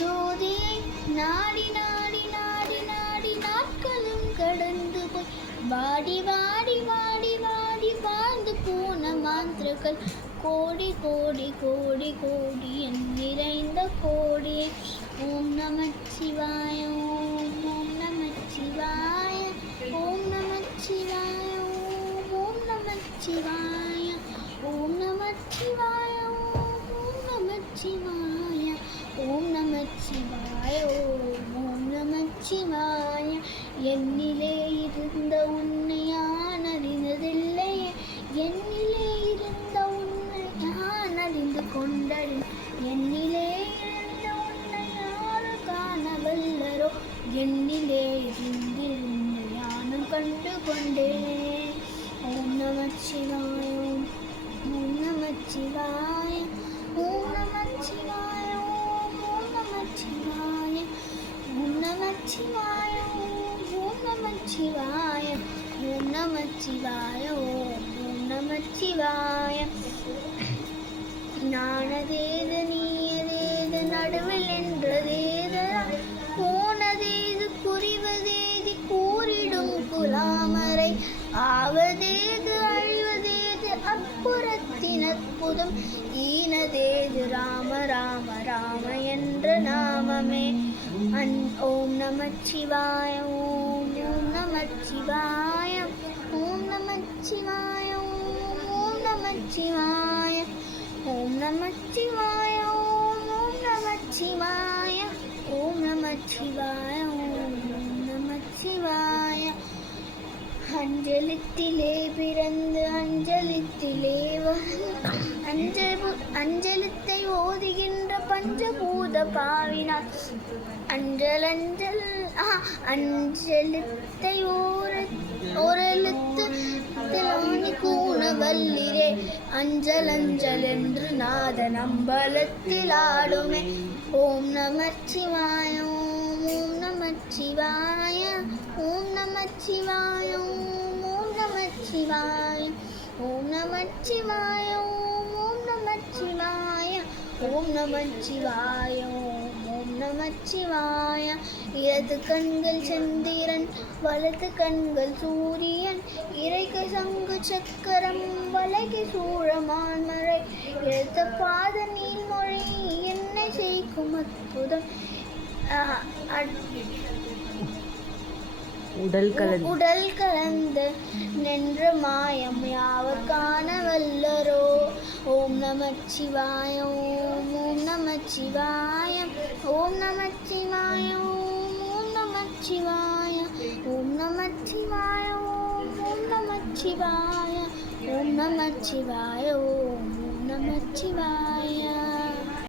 ஜோதியை நாடி நாடி நாடி நாடி நாட்களும் கடந்து போய் வாடி வாடி வாடி வாடி வாழ்ந்து போன மாந்திரங்கள் கோடி கோடி கோடி கோடி என் நிறைந்த கோடியை. ஓம் நமச்சிவாய ஓம் ஓம் நமச்சிவாய ஓம் நமச்சிவாய ஓம் நமச்சிவாய ஓம் நமச்சிவாய ஓம் நமச்சிவாய ஓம் நமச்சிவாய ஓம் நமச்சிவாய. என்னிலே இருந்த உன்னை யான் அறிந்ததில்லையே, என்னிலே இருந்த உன்னை யான் அறிந்து கொண்டேன், என்னிலே இருந்த உன்னை யாரு காணவல்லரோ, என்னிலே இருந்திருந்த யானும் கண்டு கொண்டேன். ஓம் நமச்சிவாய ஓம் நமச்சிவாய ஓம் நமச்சிவாய ஓம் நமச்சிவாய ஓம் நமச்சிவாய ஓம் நமச்சிவாய ஓம் நமச்சிவாய ஓம் நமச்சிவாய. நானதேது நீயதேது நடுவில் என்றதேது, போனதேது புரிவதேது கூறிடும் குலாமரை, ஆவதேது அழிவதேது அப்புறத்தின் அற்புதம், ஈனதேது ராம ராம ராம என்ற நாமமே. ஓம் நமச்சிவாய ஓம் ஓம் நமச்சிவாய ஓம் நமச்சிவாய ஓம் நமச்சிவாய ஓம் நமச்சிவாய ஓம் நமச்சிவாய ஓம் நமச்சிவாய ஓம் நமச்சிவாய. அஞ்சலித்திலே பிறந்து அஞ்சலித்திலே அஞ்சலித்தை ஓதுகின்ற பஞ்சபூத பாவினார், அஞ்சல் அஞ்சல் அஞ்சலித்தை ஓரெழுத்து கூண வல்லிரே, அஞ்சல் அஞ்சல் என்று நாதன் அம்பலத்தில் ஆடுமே. ஓம் நமச்சிவாய ஓம் நமச்சிவாய ஓம் நமச்சிவாய ஓம் நமச்சிவாய ஓம் நமச்சிவாய ஓம் நமச்சிவாய ஓம் நமச்சிவாய ஓம் நமச்சிவாய. இடது கண்கள் சந்திரன் வலது கண்கள் சூரியன், இறைக்கு சங்கு சக்கரம் வலகை சூழமான்மறை, எடுத்த பாத நீள்மொழி என்னை செய்கும் அற்புதம், உடல் கலந்து நின்ற மாயம் யாவர் காண வல்லரோ. ஓம் நமச்சிவாய ஓம் நமச்சிவாய ஓம் நமச்சிவாய ஓம் நமச்சிவாய ஓம் நமச்சிவாய ஓம் நமச்சிவாய ஓம் நமச்சிவாய ஓம் நமச்சிவாய.